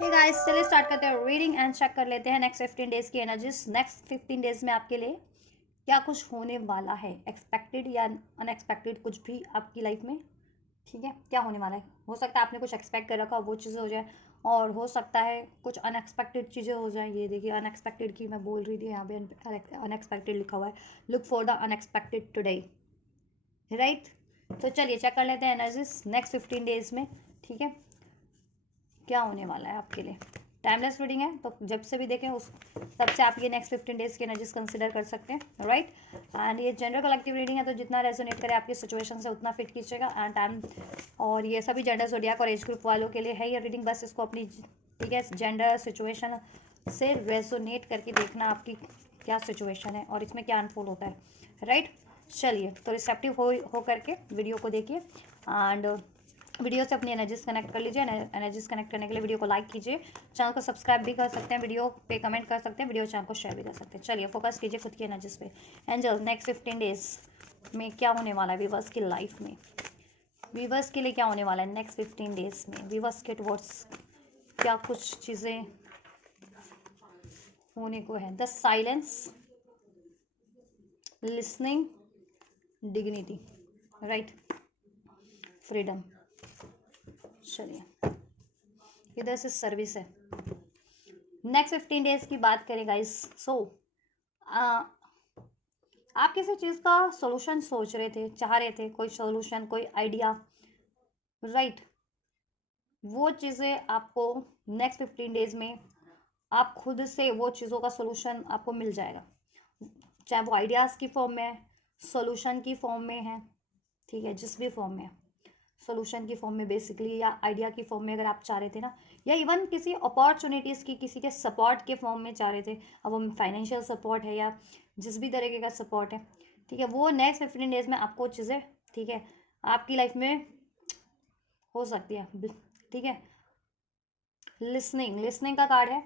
Hey guys, चलिए start करते हैं रीडिंग एंड चेक कर लेते हैं नेक्स्ट 15 डेज की एनर्जीज। नेक्स्ट 15 डेज में आपके लिए क्या कुछ होने वाला है, एक्सपेक्टेड या अनएक्सपेक्टेड, कुछ भी आपकी लाइफ में। ठीक है, क्या होने वाला है। हो सकता है आपने कुछ एक्सपेक्ट कर रखा हो, वो चीज़ें हो जाए, और हो सकता है कुछ अनएक्सपेक्टेड चीज़ें हो जाए। ये देखिए, अनएक्सपेक्टेड की मैं बोल रही थी, यहाँ पे अनएक्सपेक्टेड लिखा हुआ है। Look for the unexpected today, right. तो चलिए चेक कर लेते हैं एनर्जीज नेक्स्ट 15 डेज में। ठीक है, क्या होने वाला है आपके लिए। टाइमलेस रीडिंग है, तो जब से भी देखें उस तब से आप ये नेक्स्ट 15 डेज की एनर्जीज कंसिडर कर सकते हैं, राइट। एंड ये जनरल कलेक्टिव रीडिंग है, तो जितना रेजोनेट करे आपकी सिचुएशन से उतना फिट कीजिएगा। एंड टाइम, और ये सभी जेंडर ज़ोडिएक और एज ग्रुप वालों के लिए है ये रीडिंग। बस इसको अपनी, ठीक है, जेंडर सिचुएशन से रेजोनेट करके देखना आपकी क्या सिचुएशन है और इसमें क्या अनफोल्ड होता है, राइट। चलिए, तो रिसेप्टिव हो करके वीडियो को देखिए एंड वीडियो से अपनी एनर्जीज कनेक्ट कर लीजिए। एनर्जीज कनेक्ट करने के लिए वीडियो को लाइक कीजिए, चैनल को सब्सक्राइब भी कर सकते हैं, वीडियो पे कमेंट कर सकते हैं, वीडियो चैनल को शेयर भी कर सकते हैं। चलिए फोकस कीजिए खुद की एनर्जीज पे। एंजल, नेक्स्ट 15 डेज में क्या होने वाला है वीवर्स की लाइफ में। वीवर्स के लिए क्या होने वाला है नेक्स्ट 15 डेज में। वीवर्स के टुवर्ड्स क्या कुछ चीज़ें होने को है। The silence, listening, dignity, right, freedom. चलिए, इधर से सर्विस है। नेक्स्ट 15 डेज की बात करें गाइस, सो आप किसी चीज़ का सॉल्यूशन सोच रहे थे, चाह रहे थे, कोई सॉल्यूशन, कोई आइडिया, राइट। वो चीज़ें आपको नेक्स्ट 15 डेज में आप खुद से वो चीज़ों का सॉल्यूशन आपको मिल जाएगा, चाहे वो आइडियाज़ की फॉर्म में है, सॉल्यूशन की फॉर्म में है, ठीक है, जिस भी फॉर्म में है। सॉल्यूशन की फॉर्म में बेसिकली, या आइडिया की फॉर्म में अगर आप चाह रहे थे ना, या इवन किसी अपॉर्चुनिटीज़ की, किसी के सपोर्ट के फॉर्म में चाह रहे थे। अब वो फाइनेंशियल सपोर्ट है या जिस भी तरीके का सपोर्ट है, ठीक है, वो नेक्स्ट 15 डेज में आपको चीज़ें, ठीक है, आपकी लाइफ में हो सकती है, ठीक है। लिसनिंग का कार्ड है।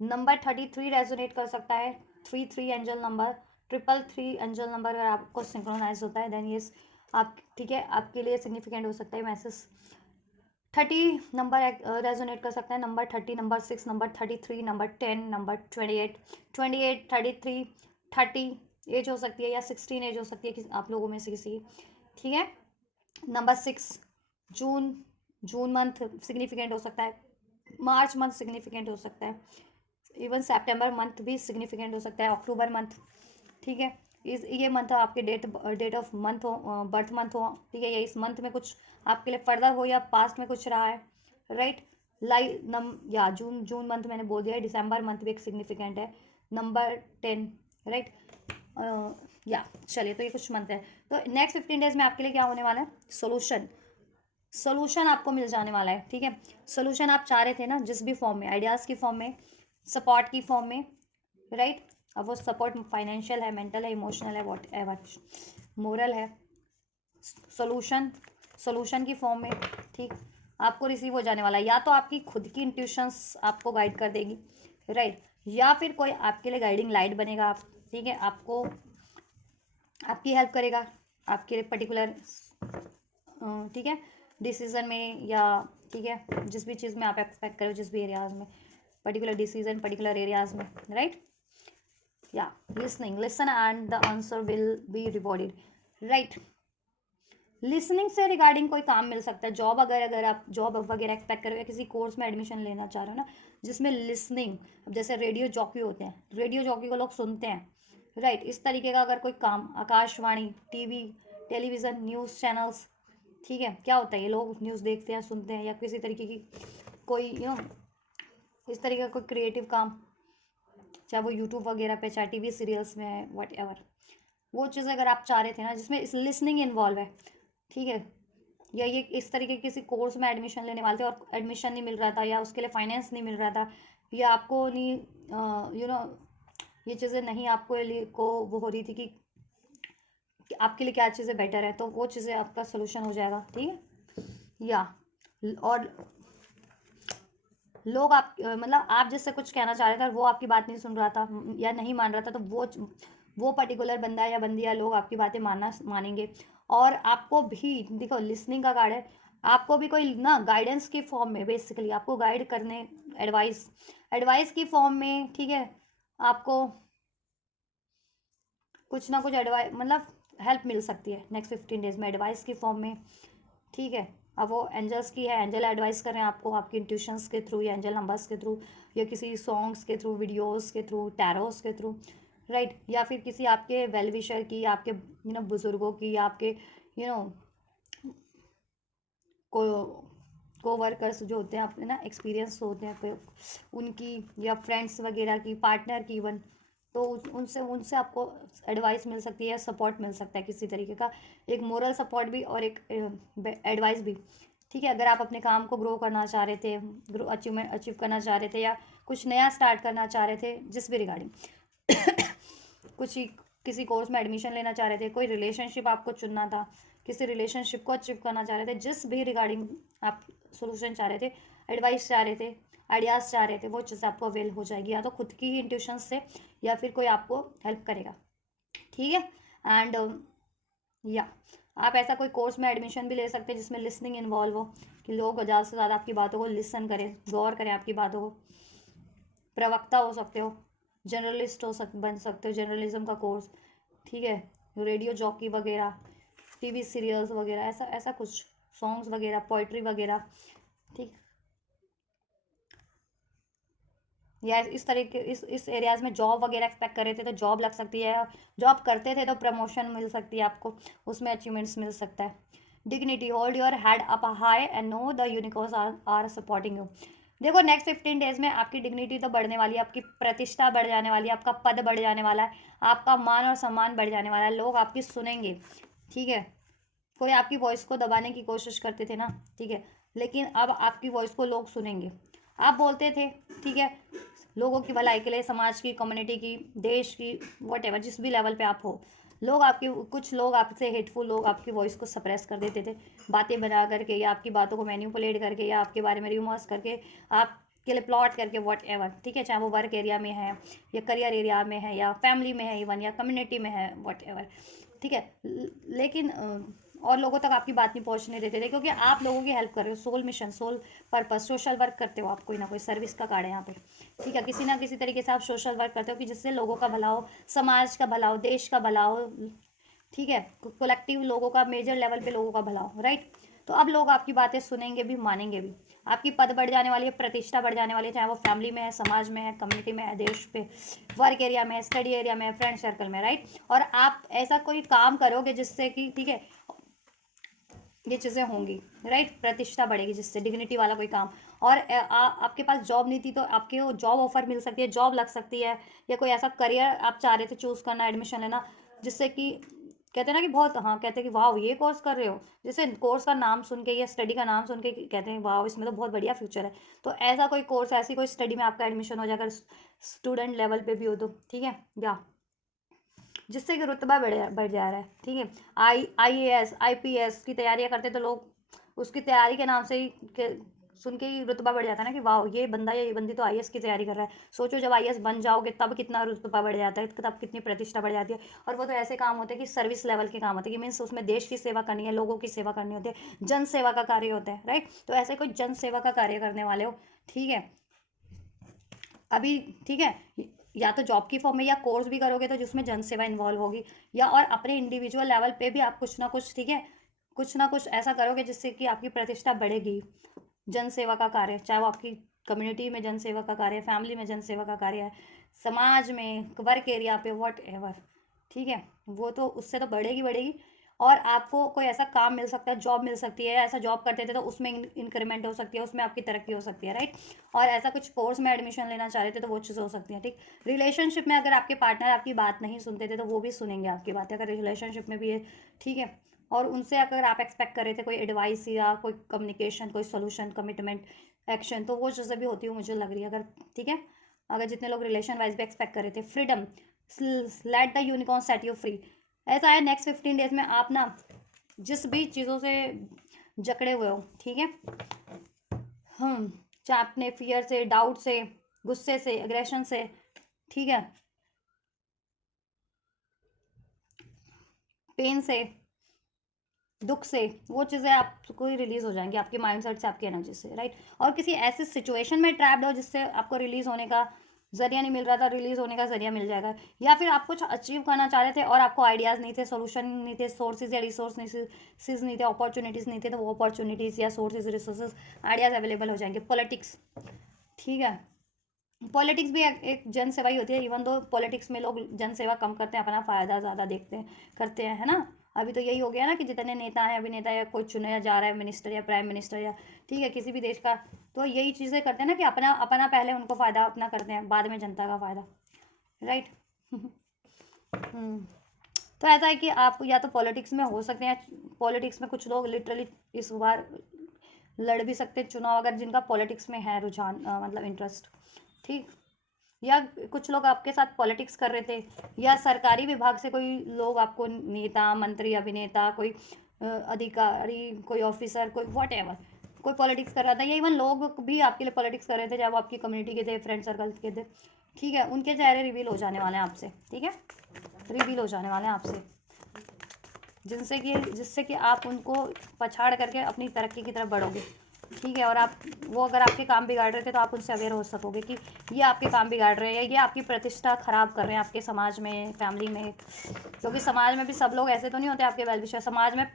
नंबर 33 रेजोनेट कर सकता है। 33 एंजल नंबर, 333 एंजल नंबर अगर आपको सिंक्रोनाइज होता है देन ये आप, ठीक है, आपके लिए सिग्निफिकेंट हो सकता है मैसेज। 30 नंबर रेजोनेट कर सकता है। Number 30, number 6, number 33, number 10, number 28, 28, 33, 30 age हो सकती है, या 16 एज हो सकती है आप लोगों में से किसी की, ठीक है। नंबर 6, जून, जून मंथ सिग्निफिकेंट हो सकता है। मार्च मंथ सिग्निफिकेंट हो सकता है। इवन सितंबर मंथ भी सिग्निफिकेंट हो सकता है। अक्टूबर मंथ, ठीक है, इस ये मंथ आपके डेट ऑफ मंथ हो, बर्थ मंथ हो, ठीक है, या इस मंथ में कुछ आपके लिए फर्दर हो या पास्ट में कुछ रहा है, राइट। या जून मंथ मैंने बोल दिया है। दिसंबर मंथ भी एक सिग्निफिकेंट है। Number 10, right. या चलिए, तो ये कुछ मंथ है। तो नेक्स्ट 15 डेज में आपके लिए क्या होने वाला है, सोल्यूशन आपको मिल जाने वाला है, ठीक है। सोल्यूशन आप चाह रहे थे ना, जिस भी फॉर्म में, आइडियाज़ की फॉर्म में, सपोर्ट की फॉर्म में, राइट। अब वो सपोर्ट फाइनेंशियल है, मेंटल है, इमोशनल है, वॉट एवर, मोरल है, सोल्यूशन की फॉर्म में, ठीक, आपको रिसीव हो जाने वाला है। या तो आपकी खुद की इंट्यूशंस आपको गाइड कर देगी, राइट, या फिर कोई आपके लिए गाइडिंग लाइट बनेगा, आप, ठीक है, आपको आपकी हेल्प करेगा आपके पर्टिकुलर, ठीक है, डिसीजन में, या ठीक है, जिस भी चीज़ में आप एक्सपेक्ट करो, जिस भी एरियाज में, पर्टिकुलर डिसीजन, पर्टिकुलर एरियाज में, राइट। या listen and the answer will be rewarded, right. Listening से रिगार्डिंग कोई काम मिल सकता है। जॉब, अगर आप जॉब वगैरह एक्सपेक्ट करो, या किसी कोर्स में एडमिशन लेना चाह रहे हो ना, जिसमें लिसनिंग, अब जैसे रेडियो जॉकी होते हैं, रेडियो जॉकी को लोग सुनते हैं, राइट, इस तरीके का अगर कोई काम, Akashvani, TV, television, news channels, ठीक है, क्या होता है, ये लोग न्यूज़ देखते हैं, सुनते हैं, या किसी तरीके की कोई इस तरीके का कोई क्रिएटिव काम, चाहे वो यूट्यूब वगैरह पे, चाहे टीवी सीरियल्स में है, वट एवर, वो चीज़ अगर आप चाह रहे थे ना जिसमें इस लिसनिंग इन्वॉल्व है, ठीक है, या ये इस तरीके के किसी कोर्स में एडमिशन लेने वाले थे और एडमिशन नहीं मिल रहा था, या उसके लिए फाइनेंस नहीं मिल रहा था, या आपको नहीं, ये चीज़ें नहीं आपको लिए को वो हो रही थी कि आपके लिए क्या चीज़ें बेटर है, तो वो चीज़ें आपका सोल्यूशन हो जाएगा, ठीक है। या और लोग आप, मतलब आप जिससे कुछ कहना चाह रहे थे और वो आपकी बात नहीं सुन रहा था या नहीं मान रहा था, तो वो पर्टिकुलर बंदा या बंदी या लोग आपकी बातें मानेंगे। और आपको भी देखो, लिसनिंग का कार्ड है, आपको भी कोई ना गाइडेंस की फॉर्म में बेसिकली आपको गाइड करने, एडवाइस की फॉर्म में, ठीक है, आपको कुछ ना कुछ एडवाइस मतलब हेल्प मिल सकती है नेक्स्ट 15 डेज में एडवाइस की फॉर्म में, ठीक है। अब वो एंजल्स की है, एंजल एडवाइस कर रहे हैं आपको आपकी इंट्यूशंस के थ्रू या एंजल नंबर्स के थ्रू या किसी सॉन्ग्स के थ्रू, वीडियोस के थ्रू, टैरोस के थ्रू, राइट, या फिर किसी आपके वेल विशर की, आपके बुजुर्गों की, या आपके यू नो को वर्कर्स जो होते हैं अपने ना एक्सपीरियंस होते हैं उनकी, या फ्रेंड्स वगैरह की, पार्टनर की इवन, तो उनसे उनसे आपको एडवाइस मिल सकती है, सपोर्ट मिल सकता है किसी तरीके का, एक मोरल सपोर्ट भी और एक एडवाइस भी, ठीक है। अगर आप अपने काम को ग्रो करना चाह रहे थे, ग्रो अचीव करना चाह रहे थे, या कुछ नया स्टार्ट करना चाह रहे थे जिस भी रिगार्डिंग कुछ ही किसी कोर्स में एडमिशन लेना चाह रहे थे, कोई रिलेशनशिप आपको चुनना था, किसी रिलेशनशिप को अचीव करना चाह रहे थे, जिस भी रिगार्डिंग आप सोल्यूशन चाह रहे थे, एडवाइस चाह रहे थे, आइडियाज़ चाह रहे थे, वो चीज़ आपको अवेल हो जाएगी, या तो खुद की ही इंट्यूशन से या फिर कोई आपको हेल्प करेगा, ठीक है। एंड या आप ऐसा कोई कोर्स में एडमिशन भी ले सकते हैं जिसमें लिसनिंग इन्वॉल्व हो, कि लोग ज़्यादा से ज़्यादा आपकी बातों को लिसन करें, गौर करें आपकी बातों को, प्रवक्ता हो सकते हो, जर्नलिस्ट बन सकते हो, जर्नलिज्म का कोर्स, ठीक है, रेडियो जॉकी वगैरह, टीवी सीरियल्स वगैरह, ऐसा ऐसा कुछ, सॉन्ग्स वगैरह, पोइट्री वगैरह, ठीक, या इस तरीके इस एरियाज में जॉब वगैरह एक्सपेक्ट कर रहे थे तो जॉब लग सकती है, जॉब करते थे तो प्रमोशन मिल सकती है आपको, उसमें अचीवमेंट्स मिल सकता है। Dignity, hold your head up high and know the unicorns are supporting you. देखो नेक्स्ट 15 डेज में आपकी डिग्निटी तो बढ़ने वाली है, आपकी प्रतिष्ठा बढ़ जाने वाली है, आपका पद बढ़ जाने वाला है, आपका मान और सम्मान बढ़ जाने वाला है, लोग आपकी सुनेंगे, ठीक है। कोई आपकी वॉइस को दबाने की कोशिश करते थे ना, ठीक है, लेकिन अब आपकी वॉइस को लोग सुनेंगे। आप बोलते थे, ठीक है, लोगों की भलाई के लिए, समाज की, कम्युनिटी की, देश की, वट जिस भी लेवल पे आप हो, लोग आपकी, कुछ लोग आपसे हेटफुल लोग आपकी वॉइस को सप्रेस कर देते थे, बातें बना करके, या आपकी बातों को मैन्युपुलेट करके, या आपके बारे में रूमर्स करके, आपके लिए प्लॉट करके, वट एवर, ठीक है, चाहे वो वर्क एरिया में है या करियर एरिया में है या फैमिली में है इवन, या कम्युनिटी में है, वट एवर, ठीक है। लेकिन और लोगों तक आपकी बात नहीं पहुंचने देते थे, क्योंकि आप लोगों की हेल्प कर रहे हो, soul mission, soul purpose, social work करते हो, आप कोई ना कोई सर्विस का कार्ड है यहाँ पे, ठीक है, किसी ना किसी तरीके से आप सोशल वर्क करते हो कि जिससे लोगों का भला हो, समाज का भला हो, देश का भला हो, ठीक है, कलेक्टिव लोगों का, मेजर लेवल पे लोगों का भला हो, राइट। तो अब लोग आपकी बातें सुनेंगे भी, मानेंगे भी, आपकी पद बढ़ जाने वाली है, प्रतिष्ठा बढ़ जाने वाली है, चाहे वो फैमिली में है, समाज में है, कम्युनिटी में है, देश पे, वर्क एरिया में है, स्टडी एरिया में है, फ्रेंड सर्कल में, राइट। और आप ऐसा कोई काम करोगे जिससे कि, ठीक है, ये चीज़ें होंगी, राइट, प्रतिष्ठा बढ़ेगी जिससे, डिग्निटी वाला कोई काम, और आपके पास जॉब नहीं थी तो आपके वो जॉब ऑफर मिल सकती है, जॉब लग सकती है, या कोई ऐसा करियर आप चाह रहे थे चूज़ करना, एडमिशन लेना, जिससे कि कहते हैं ना कि बहुत, हाँ, कहते हैं कि वाह ये कोर्स कर रहे हो, जैसे कोर्स का नाम सुन के या स्टडी का नाम सुन के कहते हैं वाह इसमें तो बहुत बढ़िया फ्यूचर है, तो ऐसा कोई कोर्स, ऐसी कोई स्टडी में आपका एडमिशन हो जाए अगर स्टूडेंट लेवल पे भी हो तो, ठीक है, या जिससे कि रुतबा बढ़ जा रहा है, ठीक है। IAS IPS की तैयारियां करते तो लोग उसकी तैयारी के नाम से ही सुन के ही रुतबा बढ़ जाता है ना, कि वाह ये बंदा या ये बंदी तो IAS की तैयारी कर रहा है, सोचो जब IAS बन जाओगे तब कितना रुतबा बढ़ जाता है, तब कितनी प्रतिष्ठा बढ़ जाती है। और वो तो ऐसे काम होते हैं कि सर्विस लेवल के काम होते हैं, कि मीन्स उसमें देश की सेवा करनी है, लोगों की सेवा करनी होती है, जन सेवा का कार्य होता है, राइट। तो ऐसे कोई जन सेवा का कार्य करने वाले हो, ठीक है, अभी, ठीक है, या तो जॉब की फॉर्म में, या कोर्स भी करोगे तो जिसमें जन सेवा इन्वॉल्व होगी, या और अपने इंडिविजुअल लेवल पे भी आप कुछ ना कुछ, ठीक है, कुछ ना कुछ ऐसा करोगे जिससे कि आपकी प्रतिष्ठा बढ़ेगी, जन सेवा का कार्य, चाहे वो आपकी कम्युनिटी में जन सेवा का कार्य है, फैमिली में जन सेवा का कार्य है, समाज में, वर्क एरिया पे, वट एवर, ठीक है, वो तो उससे तो बढ़ेगी बढ़ेगी। और आपको कोई ऐसा काम मिल सकता है, जॉब मिल सकती है, ऐसा जॉब करते थे तो उसमें इंक्रीमेंट हो सकती है, उसमें आपकी तरक्की हो सकती है, राइट। और ऐसा कुछ कोर्स में एडमिशन लेना चाह रहे थे तो वो चीज़ हो सकती है, ठीक। रिलेशनशिप में अगर आपके पार्टनर आपकी बात नहीं सुनते थे तो वो भी सुनेंगे आपकी बातें, अगर रिलेशनशिप में भी है, ठीक है। और उनसे अगर आप एक्सपेक्ट कर रहे थे कोई एडवाइस या कोई कम्युनिकेशन, कोई सोल्यूशन, कमिटमेंट, एक्शन, तो वो चीज़ें भी होती हुई मुझे लग रही है, अगर, ठीक है, अगर जितने लोग रिलेशन वाइज भी एक्सपेक्ट कर रहे थे, freedom, let the unicorn set you free, ऐसा है नेक्स्ट 15 डेज में आप ना जिस भी चीज़ों से जकड़े हुए हो, ठीक है, चाहे अपने फियर से, डाउट से, गुस्से से, एग्रेशन से, ठीक है, पेन से, दुख से, वो चीज़ें आपको रिलीज़ हो जाएंगी आपके माइंडसेट से, आपकी एनर्जी से, राइट। और किसी ऐसी सिचुएशन में ट्रैप्ड हो जिससे आपको रिलीज़ होने का जरिया नहीं मिल रहा था, रिलीज़ होने का जरिया मिल जाएगा। या फिर आप कुछ अचीव करना चाह रहे थे और आपको आइडियाज़ नहीं थे, सोल्यूशन नहीं थे, सोर्सेज या रिसोर्स नहीं थे, अपॉर्चुनिटीज़ नहीं थे, तो वो अपॉर्चुनिटीज़ या सोर्सेज रिसोर्सेज आइडियाज़ अवेलेबल हो जाएंगे। पॉलिटिक्स, ठीक है, पॉलिटिक्स भी एक जन सेवा ही होती है। इवन दो पॉलिटिक्स में लोग जन सेवा कम करते हैं, अपना फ़ायदा ज़्यादा देखते हैं, करते हैं, है ना। अभी तो यही हो गया ना कि जितने नेता हैं, अभिनेता या कोई चुना जा रहा है मिनिस्टर या प्राइम मिनिस्टर या, ठीक है, किसी भी देश का, तो यही चीज़ें करते हैं ना कि अपना अपना पहले उनको फ़ायदा अपना करते हैं, बाद में जनता का फ़ायदा, राइट। तो ऐसा है कि आप या तो पॉलिटिक्स में हो सकते हैं, पॉलिटिक्स में कुछ लोग लिटरली इस बार लड़ भी सकते हैं चुनाव, अगर जिनका पॉलिटिक्स में है रुझान, मतलब इंटरेस्ट, ठीक। या कुछ लोग आपके साथ पॉलिटिक्स कर रहे थे, या सरकारी विभाग से कोई लोग आपको, नेता, मंत्री, अभिनेता, कोई अधिकारी, कोई ऑफिसर, कोई वॉट एवर, कोई पॉलिटिक्स कर रहा था, या इवन लोग भी आपके लिए पॉलिटिक्स कर रहे थे, चाहे वो आपकी कम्युनिटी के थे, फ्रेंड सर्कल के थे, ठीक है, उनके चेहरे रिवील हो जाने वाले हैं आपसे, ठीक है, रिवील हो जाने वाले हैं आपसे, जिससे कि आप उनको पछाड़ करके अपनी तरक्की की तरफ बढ़ोगे, ठीक है। और आप, वो अगर आपके काम बिगाड़ रहे थे तो आप उनसे अवेयर हो सकोगे कि ये आपके काम बिगाड़ रहे हैं, या ये आपकी प्रतिष्ठा खराब कर रहे हैं आपके समाज में, फैमिली में, क्योंकि समाज में भी सब लोग ऐसे तो नहीं होते आपके वेल विशर। समाज में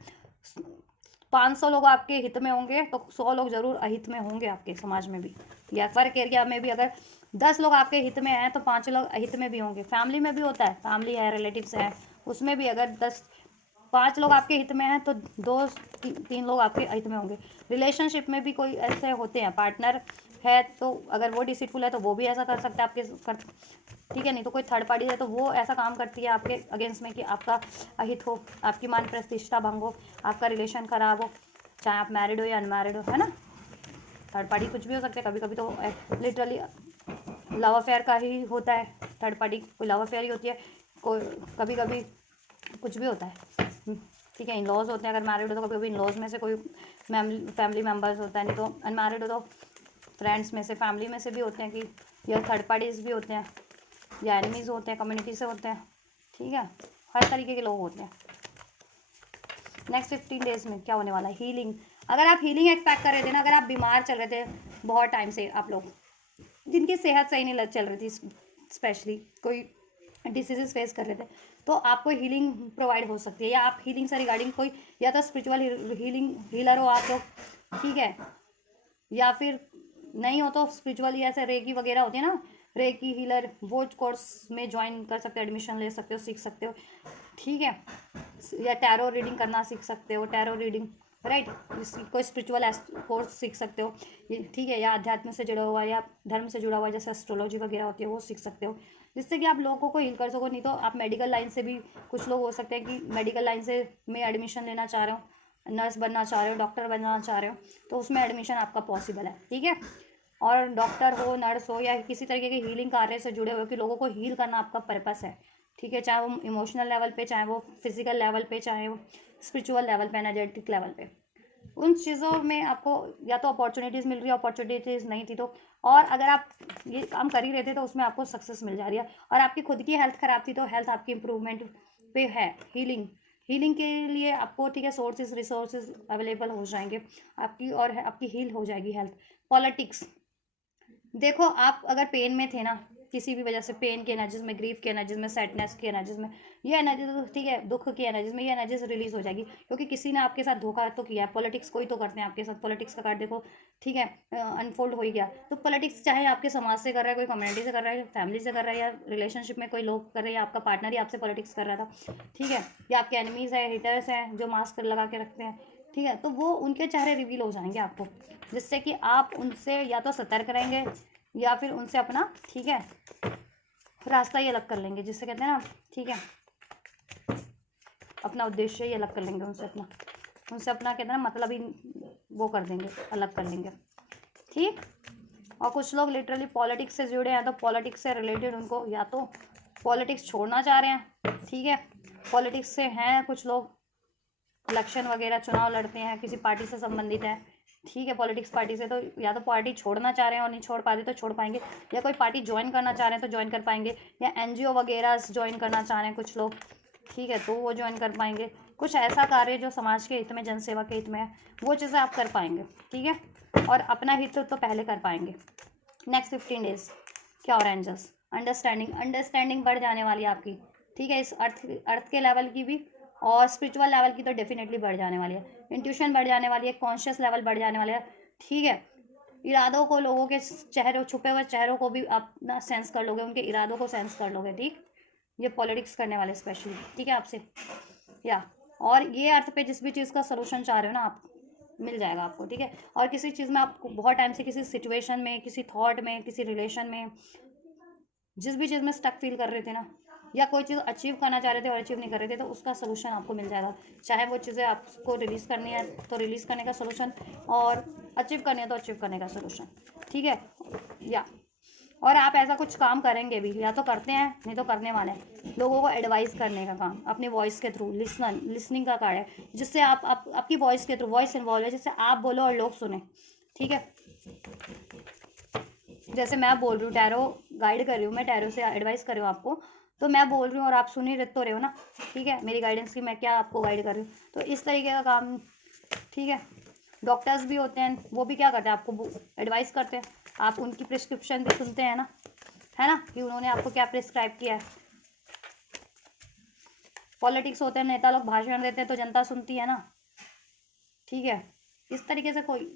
500 लोग आपके हित में होंगे तो 100 लोग जरूर अहित में होंगे आपके समाज में भी, या वर्क एरिया में भी अगर 10 लोग आपके हित में हैं तो 5 लोग अहित में भी होंगे। फैमिली में भी होता है, फैमिली है, रिलेटिव्स हैं, उसमें भी अगर 5 लोग आपके हित में हैं तो 2-3 लोग आपके हित में होंगे। रिलेशनशिप में भी कोई ऐसे होते हैं, पार्टनर है तो अगर वो डिसीटफुल है तो वो भी ऐसा कर सकता है आपके, ठीक है, नहीं तो कोई थर्ड पार्टी है तो वो ऐसा काम करती है आपके अगेंस्ट में कि आपका अहित हो, आपकी मान प्रतिष्ठा भंग हो, आपका रिलेशन खराब हो, चाहे आप मैरिड हो या अनमैरिड हो, है ना। थर्ड पार्टी कुछ भी हो सकता है, कभी कभी तो लिटरली लव अफेयर का ही होता है, थर्ड पार्टी कोई लव अफेयर ही होती है, कोई कभी कभी कुछ भी होता है, ठीक है। इन लॉज होते हैं, अगर मैरिड हो तो कभी कभी इन लॉज में से कोई फैमिली मेम्बर्स होता है, नहीं तो अनमैरिड हो तो फ्रेंड्स में से, फैमिली में से भी होते हैं, कि या थर्ड पार्टीज भी होते हैं, या एनिमीज होते हैं, कम्युनिटी से होते हैं, ठीक है, हर तरीके के लोग होते हैं। नेक्स्ट 15 डेज में क्या होने वाला है, हीलिंग। अगर आप हीलिंग एक्सपेक्ट कर रहे थे ना, अगर आप बीमार चल रहे थे बहुत टाइम से, आप लोग जिनकी सेहत सही नहीं चल रही थी, स्पेशली कोई डिसीजेस फेस कर रहे थे, तो आपको हीलिंग प्रोवाइड हो सकती है, या आप हीलिंग से रिगार्डिंग कोई, या तो स्पिरिचुअल हीलिंग हीलर हो आप लोग, ठीक है, या फिर नहीं हो तो स्पिरिचुअली ऐसे रेकी वगैरह होती है ना, रेकी हीलर, वो कोर्स में ज्वाइन कर सकते हो, एडमिशन ले सकते हो, सीख सकते हो, ठीक है। या टैरो रीडिंग करना सीख सकते हो, टैरो रीडिंग, राइट, कोई स्पिरिचुअल कोर्स सीख सकते हो, ठीक है, या अध्यात्म से जुड़ा हुआ या धर्म से जुड़ा हुआ जैसे एस्ट्रोलॉजी वगैरह होती है वो सीख सकते हो, जिससे कि आप लोगों को हील कर सको। नहीं तो आप मेडिकल लाइन से भी, कुछ लोग हो सकते हैं कि मेडिकल लाइन से में एडमिशन लेना चाह रहे हो, नर्स बनना चाह रहे हो, डॉक्टर बनना चाह रहे हो, तो उसमें एडमिशन आपका पॉसिबल है, ठीक है। और डॉक्टर हो, नर्स हो, या किसी तरीके के हीलिंग कार्य से जुड़े हो कि लोगों को हील करना आपका पर्पस है, ठीक है, चाहे वो इमोशनल लेवल पे, चाहे वो फिजिकल लेवल पे, चाहे वो स्पिरिचुअल लेवल पे, एनर्जेटिक लेवल पे, उन चीज़ों में आपको या तो अपॉर्चुनिटीज़ मिल रही है, अपॉर्चुनिटीज़ नहीं थी तो, और अगर आप ये काम कर ही रहे थे तो उसमें आपको सक्सेस मिल जा रही है। और आपकी खुद की हेल्थ ख़राब थी तो हेल्थ आपकी इंप्रूवमेंट पे है। हीलिंग, हीलिंग के लिए आपको, ठीक है, सोर्सेज रिसोर्सेज अवेलेबल हो जाएंगे आपकी, और आपकी हील हो जाएगी हेल्थ। पॉलिटिक्स, देखो आप अगर पेन में थे ना, किसी भी वजह से, पेन की एनर्जीज में, ग्रीफ की एनर्जीज में, सैडनेस की एनर्जीज में, ये एनर्जीज, ठीक है, दुख की एनर्जीज में, ये एनर्जीज रिलीज हो जाएगी, क्योंकि किसी ने आपके साथ धोखा तो किया है। पॉलिटिक्स कोई तो करते हैं आपके साथ, पॉलिटिक्स का कार्ड देखो, ठीक है, अनफोल्ड हो ही गया। तो पॉलिटिक्स चाहे आपके समाज से कर रहा है, कोई कम्युनिटी से कर रहा है, फैमिली से कर रहा है, या रिलेशनशिप में कोई लोग कर रहे हैं, या आपका पार्टनर ही आपसे पॉलिटिक्स कर रहा था, ठीक है, या आपके एनिमीज है, हिटर्स हैं जो मास्क लगा के रखते हैं, ठीक है, तो वो उनके चेहरे रिवील हो जाएंगे आपको, जिससे कि आप उनसे या तो सतर्क रहेंगे या फिर उनसे अपना, ठीक है, रास्ता ही अलग कर लेंगे, जिससे कहते हैं ना, ठीक है, अपना उद्देश्य ही अलग कर लेंगे उनसे अपना कहते हैं ना, मतलब ही वो कर देंगे, अलग कर लेंगे, ठीक। और कुछ लोग लिटरली पॉलिटिक्स से जुड़े हैं तो पॉलिटिक्स से रिलेटेड उनको या तो पॉलिटिक्स छोड़ना चाह रहे हैं, ठीक है, पॉलिटिक्स से हैं कुछ लोग, इलेक्शन वगैरह चुनाव लड़ते हैं, किसी पार्टी से संबंधित है, ठीक है, पॉलिटिक्स पार्टी से, तो या तो पार्टी छोड़ना चाह रहे हैं और नहीं छोड़ पा रहे तो छोड़ पाएंगे, या कोई पार्टी ज्वाइन करना चाह रहे हैं तो ज्वाइन कर पाएंगे, या एनजीओ वगैरह ज्वाइन करना चाह रहे हैं कुछ लोग, ठीक है, तो वो ज्वाइन कर पाएंगे। कुछ ऐसा कार्य जो समाज के हित में, जनसेवा के हित में है, वो चीज़ें आप कर पाएंगे, ठीक है। और अपना हित तो पहले कर पाएंगे। नेक्स्ट 15 डेज क्या हो रहा है एंजल्स? अंडरस्टैंडिंग बढ़ जाने वाली है आपकी, ठीक है, इस अर्थ के लेवल की भी और स्पिरिचुअल लेवल की तो डेफिनेटली बढ़ जाने वाली है। इंट्यूशन बढ़ जाने वाली है, कॉन्शियस लेवल बढ़ जाने वाला है, ठीक है। इरादों को, लोगों के चेहरों, छुपे हुए चेहरों को भी आप ना सेंस कर लोगे, उनके इरादों को सेंस कर लोगे, ठीक। ये पॉलिटिक्स करने वाले स्पेशली, ठीक है, आपसे या और ये अर्थ पे जिस भी चीज़ का सोल्यूशन चाह रहे हो ना आप, मिल जाएगा आपको, ठीक है। और किसी चीज़ में आपको बहुत टाइम से किसी सिचुएशन में, किसी थॉट में, किसी रिलेशन में, जिस भी चीज़ में स्टक फील कर रहे थे ना, या कोई चीज़ अचीव करना चाह रहे थे और अचीव नहीं कर रहे थे, तो उसका सोल्यूशन आपको मिल जाएगा। चाहे वो चीज़ें आपको रिलीज़ करनी है तो रिलीज़ करने का सोल्यूशन, और अचीव करनी है तो अचीव करने का सोल्यूशन, ठीक है। या और आप ऐसा कुछ काम करेंगे भी, या तो करते हैं नहीं तो करने वाले हैं, लोगों को एडवाइस करने का काम अपनी वॉइस के थ्रू, लिसनिंग का कार्य है, जिससे आपकी वॉइस के थ्रू, वॉइस इन्वॉल्व है, जिससे आप बोलो और लोग सुने, ठीक है। जैसे मैं बोल रही हूँ, टैरो गाइड कर रही हूँ, मैं टैरो से एडवाइस कर रही हूँ आपको, तो मैं बोल रही हूँ और आप सुन ही तो रहे हो ना, ठीक है, मेरी गाइडेंस की मैं क्या आपको गाइड कर रही हूँ, तो इस तरीके का काम, ठीक है। डॉक्टर्स भी होते हैं, वो भी क्या करते हैं, आपको एडवाइस करते हैं, आप उनकी प्रिस्क्रिप्शन भी सुनते हैं ना, है ना, कि उन्होंने आपको क्या प्रिस्क्राइब किया है। पॉलिटिक्स होते हैं, नेता लोग भाषण देते हैं तो जनता सुनती है ना, ठीक है। इस तरीके से कोई,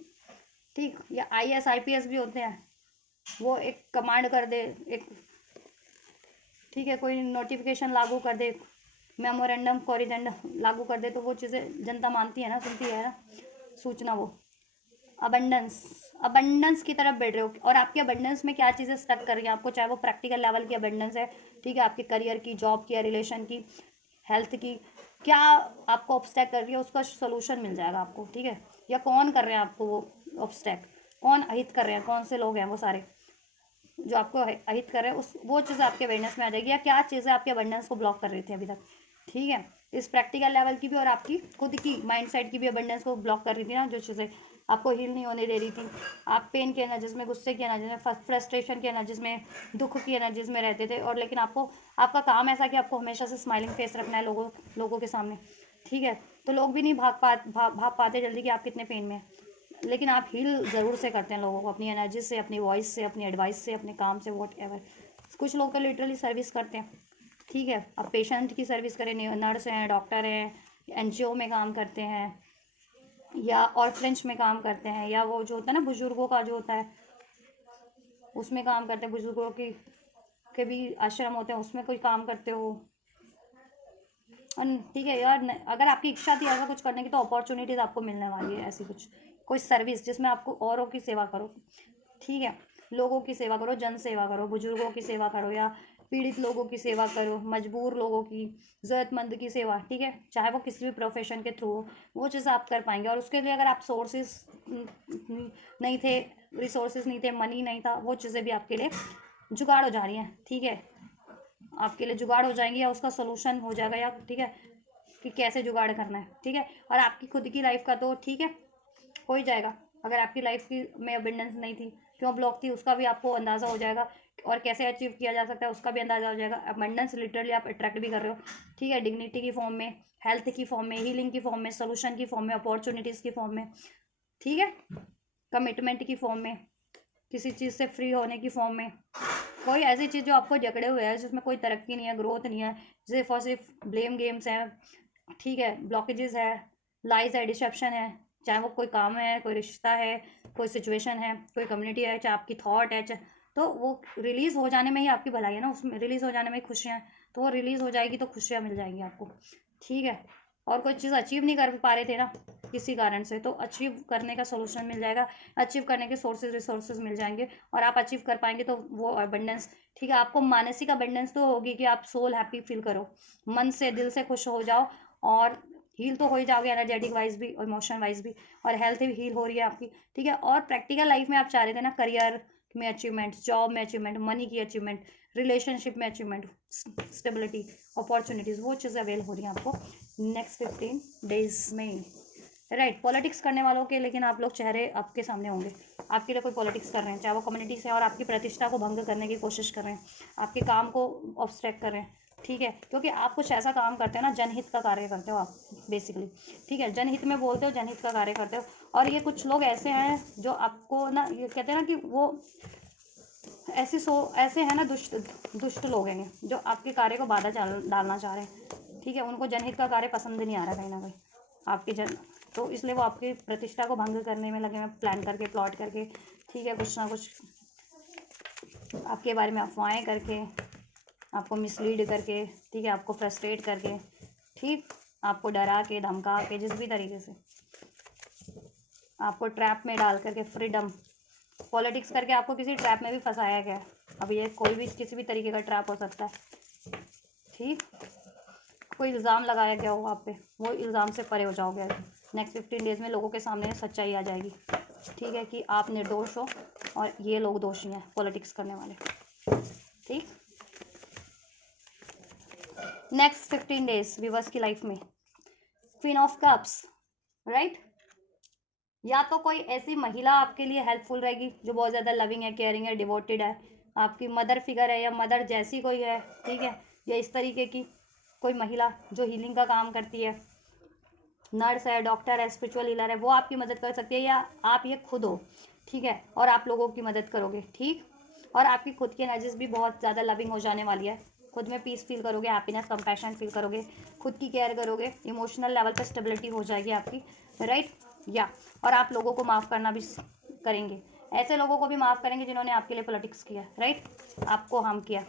ठीक, या IAS IPS भी होते हैं, वो एक कमांड कर दे, एक, ठीक है, कोई नोटिफिकेशन लागू कर दे, मेमोरेंडम कॉरिजेंडम लागू कर दे, तो वो चीज़ें जनता मानती है ना, सुनती है ना, सूचना वो। अबंडेंस की तरफ बढ़ रहे हो, और आपके अबंडेंस में क्या चीज़ें स्टक कर रही हैं आपको, चाहे वो प्रैक्टिकल लेवल की अबंडेंस है, ठीक है, आपके करियर की, जॉब की, रिलेशन की, हेल्थ की, क्या आपको ऑब्स्टैक कर रही है, उसका सोल्यूशन मिल जाएगा आपको, ठीक है। या कौन कर रहे हैं आपको वो ऑब्स्टैक, कौन अहित कर रहे हैं, कौन से लोग हैं वो सारे जो आपको अहित कर रहे हैं, उस वो चीज़ आपके अवेयरनेस में आ जाएगी, या क्या चीज़ें आपके अबंडेंस को ब्लॉक कर रही थी अभी तक, ठीक है। इस प्रैक्टिकल लेवल की भी और आपकी खुद की माइंड सेट की भी अबंडेंस को ब्लॉक कर रही थी ना, जो चीज़ें आपको हील नहीं होने दे रही थी, आप पेन की एनर्जीज में, गुस्से की एनर्जी में, फ्रस्ट्रेशन की एनर्जीज में, दुख की एनर्जीज में रहते थे, और लेकिन आपको, आपका काम ऐसा कि आपको हमेशा से स्माइलिंग फेस रखना है लोगों के सामने, ठीक है। तो लोग भी नहीं भाग पाते जल्दी कि आप कितने पेन में हैं, लेकिन आप हील ज़रूर से करते हैं लोगों को, अपनी एनर्जी से, अपनी वॉइस से, अपनी एडवाइस से, अपने काम से, वॉट एवर। कुछ लोग तो लिटरली सर्विस करते हैं, ठीक है। आप पेशेंट की सर्विस करें, नर्स हैं, डॉक्टर हैं, NGO में काम करते हैं, या ऑर्फनेज में काम करते हैं, या वो जो होता है ना बुजुर्गों का जो होता है उसमें काम करते हैं, बुजुर्गों की के भी आश्रम होते हैं, उसमें कोई काम करते हो, ठीक है यार। अगर आपकी इच्छा थी ऐसा कुछ करने की, तो अपॉर्चुनिटीज़ आपको मिलने वाली है, ऐसी कुछ कोई सर्विस जिसमें आपको औरों की सेवा करो, ठीक है, लोगों की सेवा करो, जन सेवा करो, बुजुर्गों की सेवा करो, या पीड़ित लोगों की सेवा करो, मजबूर लोगों की, ज़रूरतमंद की सेवा, ठीक है, चाहे वो किसी भी प्रोफेशन के थ्रू हो, वो चीज़ आप कर पाएंगे। और उसके लिए अगर आप सोर्सेज नहीं थे, रिसोर्सेज नहीं थे, मनी नहीं था, वो चीज़ें भी आपके लिए जुगाड़ हो जा रही हैं, ठीक है, आपके लिए जुगाड़ हो जाएंगी, या उसका सोल्यूशन हो जाएगा, या ठीक है, कि कैसे जुगाड़ करना है, ठीक है। और आपकी खुद की लाइफ का तो ठीक है, हो ही जाएगा। अगर आपकी लाइफ की में अबंडेंस नहीं थी, क्यों ब्लॉक थी, उसका भी आपको अंदाज़ा हो जाएगा, और कैसे अचीव किया जा सकता है उसका भी अंदाज़ा हो जाएगा। अबंडेंस लिटरली आप अट्रैक्ट भी कर रहे हो, ठीक है, डिग्निटी की फॉर्म में, हेल्थ की फॉर्म में, हीलिंग की फॉर्म में, सोल्यूशन की फॉर्म में, अपॉर्चुनिटीज़ की फॉर्म में, ठीक है, कमिटमेंट की फॉर्म में, किसी चीज़ से फ्री होने की फॉर्म में, कोई ऐसी चीज़ जो आपको जकड़े हुए है, जिसमें कोई तरक्की नहीं है, ग्रोथ नहीं है, सिर्फ और सिर्फ ब्लेम गेम्स हैं, ठीक है, ब्लॉकेजेस है, लाइज है, डिसेप्शन है, चाहे वो कोई काम है, कोई रिश्ता है, कोई सिचुएशन है, कोई कम्युनिटी है, चाहे आपकी थॉट है, चाहे, तो वो रिलीज़ हो जाने में ही आपकी भलाई है ना, उसमें रिलीज़ हो जाने में ही खुशियाँ हैं, तो वो रिलीज़ हो जाएगी तो खुशियाँ मिल जाएंगी आपको, ठीक है। और कोई चीज़ अचीव नहीं कर पा रहे थे ना किसी कारण से, तो अचीव करने का सोल्यूशन मिल जाएगा, अचीव करने के रिसोर्सेज मिल जाएंगे, और आप अचीव कर पाएंगे, तो वो अबंडेंस, ठीक है, आपको मानसिक अबंडेंस तो होगी कि आप सोल हैप्पी फील करो, मन से, दिल से खुश हो जाओ, और हील तो हो ही जाओगे, एनर्जेटिक वाइज भी और इमोशन वाइज भी, और हेल्थ भी हील हो रही है आपकी, ठीक है। और प्रैक्टिकल लाइफ में आप चाह रहे थे ना, करियर में अचीवमेंट, जॉब में अचीवमेंट, मनी की अचीवमेंट, रिलेशनशिप में अचीवमेंट, स्टेबिलिटी, अपॉर्चुनिटीज़, वो चीज़ें अवेल हो रही हैं आपको नेक्स्ट 15 डेज में, राइट। पॉलिटिक्स करने वालों के लेकिन आप लोग चेहरे आपके सामने होंगे, आपके लिए कोई पॉलिटिक्स कर रहे हैं, चाहे वो कम्युनिटी से, और आपकी प्रतिष्ठा को भंग करने की कोशिश कर रहे हैं, आपके काम को ऑब्स्ट्रैक्ट कर रहे हैं, ठीक है, क्योंकि आप कुछ ऐसा काम करते हो ना, जनहित का कार्य करते हो आप बेसिकली, ठीक है, जनहित में बोलते हो, जनहित का कार्य करते हो। और ये कुछ लोग ऐसे हैं जो आपको ना, ये कहते हैं ना कि वो ऐसे हैं ना, दुष्ट दुष्ट लोग हैं जो आपके कार्य को बाधा डालना चाह रहे हैं, ठीक है, उनको जनहित का कार्य पसंद नहीं आ रहा कहीं ना कहीं आपके तो इसलिए वो आपकी प्रतिष्ठा को भंग करने में लगे हैं, प्लान करके, प्लॉट करके, ठीक है, कुछ ना कुछ आपके बारे में अफवाहें करके, आपको मिसलीड करके, ठीक है, आपको फ्रस्ट्रेट करके, ठीक, आपको डरा के, धमका के, जिस भी तरीके से आपको ट्रैप में डाल करके, फ्रीडम पॉलिटिक्स करके आपको किसी ट्रैप में भी फंसाया गया है। अब ये कोई भी किसी भी तरीके का ट्रैप हो सकता है, ठीक, कोई इल्ज़ाम लगाया गया हो आप पे, वो इल्ज़ाम से परे हो जाओगे। नेक्स्ट 15 डेज़ में लोगों के सामने सच्चाई आ जाएगी, ठीक है, कि आप निर्दोष हो और ये लोग दोषी हैं, पॉलिटिक्स करने वाले, ठीक। नेक्स्ट 15 डेज व्यूअर्स की लाइफ में क्वीन ऑफ कप्स, राइट, या तो कोई ऐसी महिला आपके लिए हेल्पफुल रहेगी जो बहुत ज़्यादा लविंग है, केयरिंग है, डिवोटेड है, आपकी मदर फिगर है या मदर जैसी कोई है, ठीक है, या इस तरीके की कोई महिला जो हीलिंग का काम करती है, नर्स है, डॉक्टर है, स्पिरिचुअल हीलर है, वो आपकी मदद कर सकती है, या आप ये खुद हो, ठीक है, और आप लोगों की मदद करोगे, ठीक। और आपकी खुद की एनर्जीज भी बहुत ज़्यादा लविंग हो जाने वाली है, खुद में पीस फील करोगे, हैप्पीनेस, कंपैशन फील करोगे, खुद की केयर करोगे, इमोशनल लेवल पर स्टेबिलिटी हो जाएगी आपकी, राइट, या और आप लोगों को माफ़ करना भी करेंगे, ऐसे लोगों को भी माफ़ करेंगे जिन्होंने आपके लिए पॉलिटिक्स किया, राइट, आपको हार्म किया,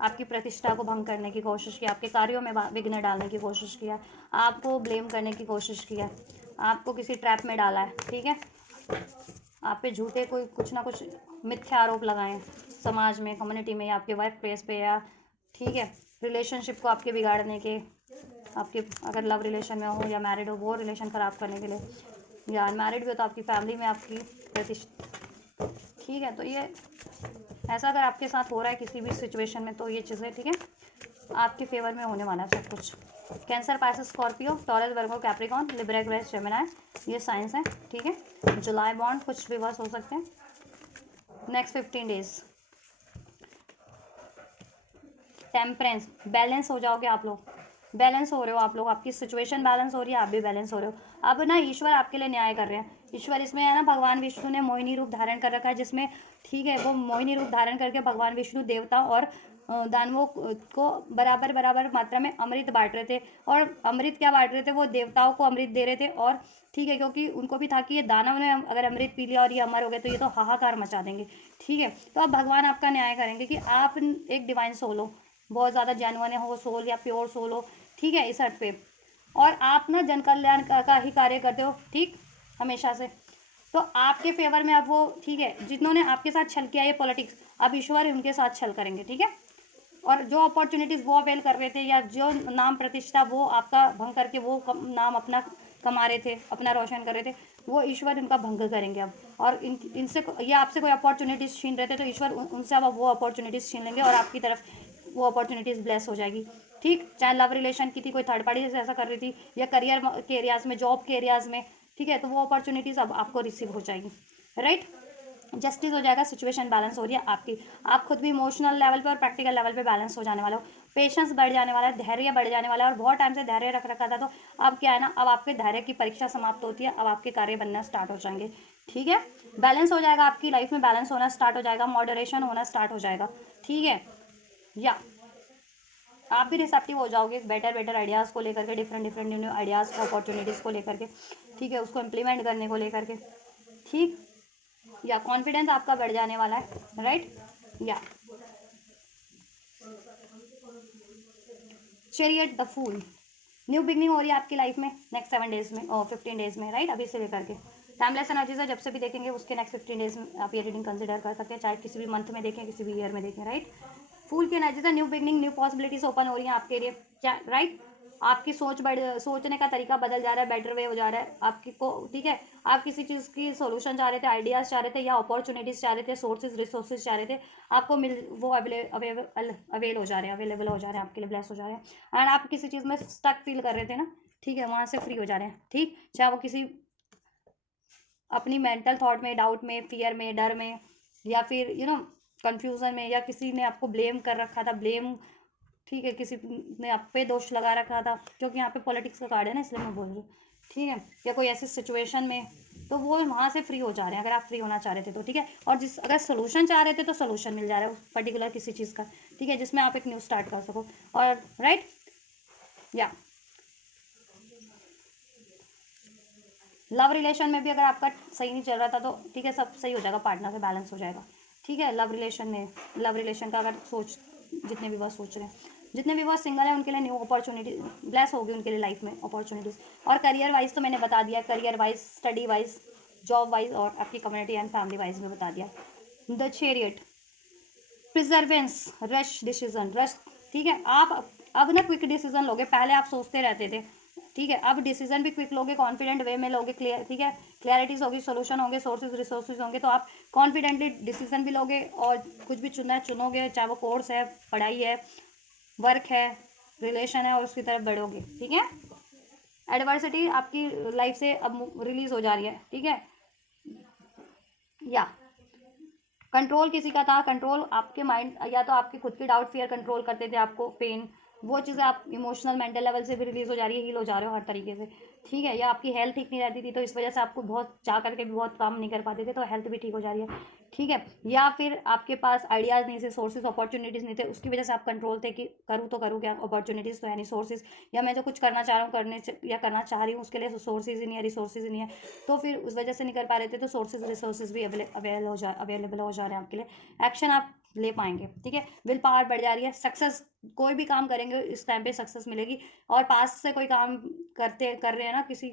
आपकी प्रतिष्ठा को भंग करने की कोशिश की, आपके कार्यों में विघ्न डालने की कोशिश किया, आपको ब्लेम करने की कोशिश किया, आपको किसी ट्रैप में डाला है, ठीक है, आप पे झूठे कोई कुछ ना कुछ मिथ्या आरोप लगाएं समाज में, कम्युनिटी में, या आपके वर्क प्लेस पे, या ठीक है, रिलेशनशिप को आपके बिगाड़ने के, आपके अगर लव रिलेशन में हो या मैरिड हो, वो रिलेशन ख़राब करने के लिए, या अनमैरिड भी हो तो आपकी फैमिली में आपकी प्रतिष्ठा, ठीक है, तो ये ऐसा अगर आपके साथ हो रहा है किसी भी सिचुएशन में, तो ये चीज़ें, ठीक है, आपके फेवर में होने वाला है सब कुछ। कैंसर, पाइसेस, स्कॉर्पियो, टॉरस, वर्गो, कैप्रिकॉन, लिब्रा, एक्वेरियस, जेमिनी, ये साइंस है, ठीक है, जुलाई बॉन्ड कुछ रिवर्स हो सकते हैं। नेक्स्ट 15 डेज टेम्परेंस, बैलेंस हो जाओगे आप लोग, बैलेंस हो रहे हो आप लोग, आपकी सिचुएशन बैलेंस हो रही है, आप भी बैलेंस हो रहे हो। अब ना ईश्वर आपके लिए न्याय कर रहे हैं, ईश्वर इसमें है ना, भगवान विष्णु ने मोहिनी रूप धारण कर रखा है, जिसमें ठीक है, वो मोहिनी रूप धारण करके भगवान विष्णु देवता और दानवों को बराबर बराबर मात्रा में अमृत बांट रहे थे। और अमृत क्या बांट रहे थे, वो देवताओं को अमृत दे रहे थे, और ठीक है, क्योंकि उनको भी था कि ये दानव ने अगर अमृत पी लिया और ये अमर हो गए तो ये तो हाहाकार मचा देंगे, ठीक है। तो अब भगवान आपका न्याय करेंगे कि आप एक डिवाइन सोल हो, बहुत ज़्यादा जेन्युइन हो सोल या प्योर सोल हो, ठीक है, इस अर्थ पे, और आप ना जन कल्याण का ही कार्य करते हो, ठीक, हमेशा से, तो आपके फेवर में अब वो, ठीक है, जिन्होंने आपके साथ छल किया ये पॉलिटिक्स, अब ईश्वर उनके साथ छल करेंगे, ठीक है। और जो अपॉर्चुनिटीज़ वो अवेल कर रहे थे, या जो नाम प्रतिष्ठा वो आपका भंग करके वो नाम अपना कमा रहे थे, अपना रोशन कर रहे थे, वो ईश्वर इनका भंग करेंगे अब। और इनसे ये आपसे कोई अपॉर्चुनिटीज़ छीन रहे थे, तो ईश्वर उनसे अब वो अपॉर्चुनिटीज़ छीन लेंगे और आपकी तरफ वो अपॉर्चुनिटीज़ ब्लेस हो जाएगी, ठीक। चाहे लव रिलेशन की थी, कोई थर्ड पार्टी जैसे ऐसा कर रही थी, या करियर के एरियाज़ में, जॉब के एरियाज़ में, ठीक है, तो वो अपॉर्चुनिटीज़ अब आपको रिसीव हो जाएगी, राइट। जस्टिस हो जाएगा, सिचुएशन बैलेंस हो रही है आपकी, आप खुद भी इमोशनल लेवल पे और प्रैक्टिकल लेवल पे बैलेंस हो जाने वाले हो, पेशेंस बढ़ जाने वाला है, धैर्य बढ़ जाने वाला है, और बहुत टाइम से धैर्य रख रखा था, तो अब क्या है ना, अब आपके धैर्य की परीक्षा समाप्त होती है, अब आपके कार्य बनना स्टार्ट हो जाएंगे, ठीक है, बैलेंस हो जाएगा, आपकी लाइफ में बैलेंस होना स्टार्ट हो जाएगा, मॉडरेशन होना स्टार्ट हो जाएगा, ठीक है, या आप भी रिसेप्टिव हो जाओगे बेटर बेटर आइडियाज़ को लेकर के, different different new new ideas को, अपॉर्चुनिटीज़ को लेकर के, ठीक है, उसको इम्प्लीमेंट करने को लेकर के, ठीक, या कॉन्फिडेंस आपका बढ़ जाने वाला है, राइट, या chariot the fool, new beginning हो रही है आपकी लाइफ में नेक्स्ट 7 डेज में और 15 डेज में, राइट, अभी से लेकर के टाइमलेस एनर्जीज है, जब से भी देखेंगे उसके नेक्स्ट 15 डेज में आप ये रीडिंग कंसिडर कर सकते हैं, चाहे किसी भी मंथ में देखें, किसी भी ईयर में देखें, राइट। फूल की एनर्जी से new beginning, new possibilities open हो रही हैं आपके लिए, क्या, राइट, आपकी सोचने का तरीका बदल जा रहा है, बेटर वे हो जा रहा है आपकी को, ठीक है, आप किसी चीज़ की सोल्यूशन चाह रहे थे, आइडियाज़ चाह रहे थे, या अपॉर्चुनिटीज़ चाह रहे थे, सोर्सेज रिसोर्सेज चाह रहे थे, आपको वो अवेल हो जा रहे हैं, अवेलेबल हो जा रहे हैं आपके लिए, ब्लेस हो जा रहे हैं। एंड आप किसी चीज़ में स्टक फील कर रहे थे ना, ठीक है, वहाँ से फ्री हो जा रहे हैं, ठीक, चाहे वो किसी अपनी मेंटल थॉट में, डाउट में, फियर में, डर में, या फिर कंफ्यूजन में, या किसी ने आपको ब्लेम कर रखा था, ब्लेम ठीक है, किसी ने आप पे दोष लगा रखा था, क्योंकि यहाँ पे पॉलिटिक्स का कार्ड है ना, इसलिए मैं बोल रही हूँ। ठीक है, या कोई ऐसी सिचुएशन में, तो वो वहाँ से फ्री हो जा रहे हैं अगर आप फ्री होना चाह रहे थे तो। ठीक है, और जिस अगर सोल्यूशन चाह रहे थे तो सोल्यूशन मिल जा रहा है पर्टिकुलर किसी चीज़ का। ठीक है, जिसमें आप एक न्यू स्टार्ट कर सको। और राइट, या लव रिलेशन में भी अगर आपका सही नहीं चल रहा था तो ठीक है, सब सही हो जाएगा, पार्टनर से बैलेंस हो जाएगा। ठीक है, लव रिलेशन में, लव रिलेशन का अगर जितने भी बस सोच रहे हैं, जितने भी बस सिंगल हैं, उनके लिए न्यू अपॉर्चुनिटी ब्लेस होगी उनके लिए लाइफ में अपॉर्चुनिटीज़। और करियर वाइज तो मैंने बता दिया, career wise, study wise, job wise और आपकी कम्युनिटी एंड फैमिली वाइज में बता दिया। The chariot, प्रिजर्वेंस, rush decision, rush. ठीक है, आप अब ना क्विक डिसीजन लोगे, पहले आप सोचते रहते थे। ठीक है, अब डिसीजन भी क्विक लोगे, कॉन्फिडेंट वे में लोगे, क्लियर। ठीक है, क्लैरिटीज होगी, सोल्यूशन होंगे, सोर्सेज रिसोर्सेज होंगे, तो आप कॉन्फिडेंटली डिसीजन भी लोगे और कुछ भी चुनना है चुनोगे, चाहे वो कोर्स है, पढ़ाई है, वर्क है, रिलेशन है, और उसकी तरफ बढ़ोगे। ठीक है, एडवर्सिटी आपकी लाइफ से अब रिलीज हो जा रही है। ठीक है, या कंट्रोल किसी का था, कंट्रोल आपके माइंड, या तो आपके खुद के डाउट फियर कंट्रोल करते थे आपको, पेन, वो चीज़ें आप इमोशनल मेंटल लेवल से भी रिलीज हो जा रही है, हील हो जा रहे हो हर तरीके से। ठीक है, या आपकी हेल्थ ठीक नहीं रहती थी तो इस वजह से आपको बहुत चाह करके भी बहुत काम नहीं कर पाते थे, तो हेल्थ भी ठीक हो जा रही है। ठीक है, या फिर आपके पास आइडियाज़ नहीं थे, सोर्सेज अपॉर्चुनिटीज़ नहीं थे, उसकी वजह से आप कंट्रोल थे कि करूँ तो करूँ क्या, अपॉर्चुनिटीज़ तो है नहीं, सोर्सेज, या मैं जो कुछ करना चाह रहा हूँ करने से या करना चाह रही हूँ उसके लिए सोर्सेज ही नहीं है, रिसोर्सेज ही नहीं है, तो फिर उस वजह से नहीं कर पा रहे थे। तो सोर्सेज रिसोर्सेज भी अवेलेबल हो जा रहे हैं आपके लिए, एक्शन आप ले पाएंगे। ठीक है, विल पावर बढ़ जा रही है, सक्सेस, कोई भी काम करेंगे इस टाइम पे सक्सेस मिलेगी। और पास से कोई काम कर रहे हैं ना किसी,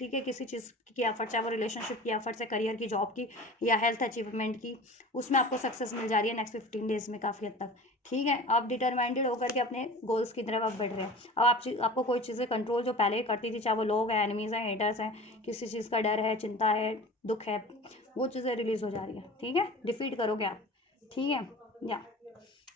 ठीक है, किसी चीज़ की एफर्ट, चाहे वो रिलेशनशिप की एफर्ट्स है, करियर की, जॉब की, या हेल्थ अचीवमेंट की, उसमें आपको सक्सेस मिल जा रही है नेक्स्ट 15 डेज में काफ़ी हद तक। ठीक है, आप डिटरमाइंडेड होकर के अपने गोल्स की तरफ आप बढ़ रहे हैं। अब आपको कोई चीज़ें कंट्रोल जो पहले करती थी, चाहे वो लोग हैं, एनिमीज़ हैं, हेटर्स हैं, किसी चीज़ का डर है, चिंता है, दुख है, वो चीज़ें रिलीज़ हो जा रही है। ठीक है, डिफीट करोगे आप। ठीक है, या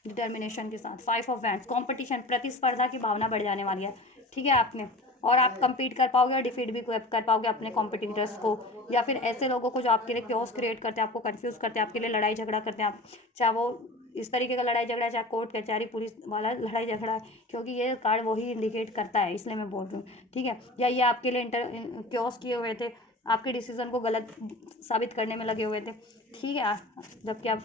डिटर्मिनेशन के साथ 5 ऑफ वैंड्स, कंपटीशन, प्रतिस्पर्धा की भावना बढ़ जाने वाली है। ठीक है, आप में, और आप compete कर पाओगे और डिफीट भी कर पाओगे अपने कॉम्पिटिटर्स को, या फिर ऐसे लोगों को जो आपके लिए क्योस क्रिएट करते हैं, आपको कंफ्यूज करते हैं, आपके लिए लड़ाई झगड़ा करते हैं। आप चाहे वो इस तरीके का लड़ाई झगड़ा, चाहे कोर्ट कचहरी पुलिस वाला लड़ाई झगड़ा, क्योंकि ये कार्ड वही इंडिकेट करता है, इसलिए मैं बोल रही हूँ। ठीक है, या ये आपके लिए क्योस किए हुए थे, आपके डिसीजन को गलत साबित करने में लगे हुए थे। ठीक है, जबकि आप,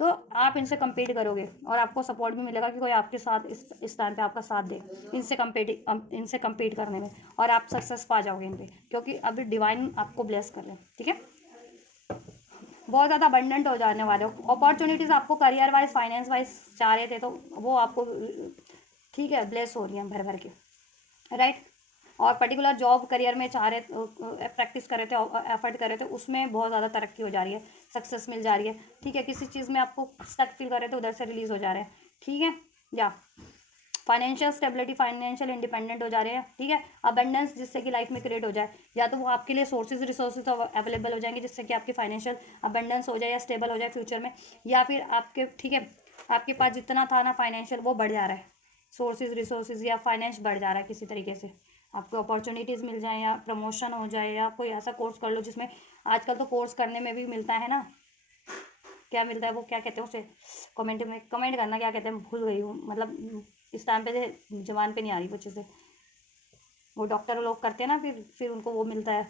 तो आप इनसे कम्पीट करोगे और आपको सपोर्ट भी मिलेगा कि कोई आपके साथ इस टाइम पे आपका साथ दे इनसे कम्पीट करने में, और आप सक्सेस पा जाओगे इन पे, क्योंकि अभी डिवाइन आपको ब्लेस कर रहे हैं। ठीक है, बहुत ज़्यादा अबंडेंट हो जाने वाले हो, अपॉर्चुनिटीज़ आपको करियर वाइज, फाइनेंस वाइज चाह रहे थे तो वो आपको, ठीक है, ब्लेस हो रही है भर भर के। राइट, और पर्टिकुलर जॉब करियर में चाह रहे, प्रैक्टिस कर रहे थे, एफर्ट कर रहे थे, उसमें बहुत ज़्यादा तरक्की हो जा रही है, सक्सेस मिल जा रही है। ठीक है, किसी चीज़ में आपको स्टक फील कर रहे थे, उधर से रिलीज हो जा रहे हैं। ठीक है, या फाइनेंशियल स्टेबिलिटी, फाइनेंशियल इंडिपेंडेंट हो जा रहे हैं। ठीक है, अबंडेंस, जिससे कि लाइफ में क्रिएट हो जाए, या तो वो आपके लिए सोर्सेज रिसोर्सेज अवेलेबल हो जाएंगे जिससे कि आपकी फाइनेंशियल अबंडेंस हो जाए या स्टेबल हो जाए फ्यूचर में, या फिर आपके, ठीक है, आपके पास जितना था ना फाइनेंशियल, वो बढ़ जा रहा है, सोर्सेज रिसोर्सेज या फाइनेंस बढ़ जा रहा है किसी तरीके से, आपको अपॉर्चुनिटीज़ मिल जाए, या प्रमोशन हो जाए, या कोई ऐसा कोर्स कर लो जिसमें, आजकल तो कोर्स करने में भी मिलता है ना, क्या मिलता है, वो क्या कहते हैं उसे, कमेंट में कमेंट करना, क्या कहते हैं, भूल गई हूँ, मतलब इस टाइम पे जबान पे नहीं आ रही वो चीज़ें, वो डॉक्टर लोग करते हैं ना, फिर उनको वो मिलता है,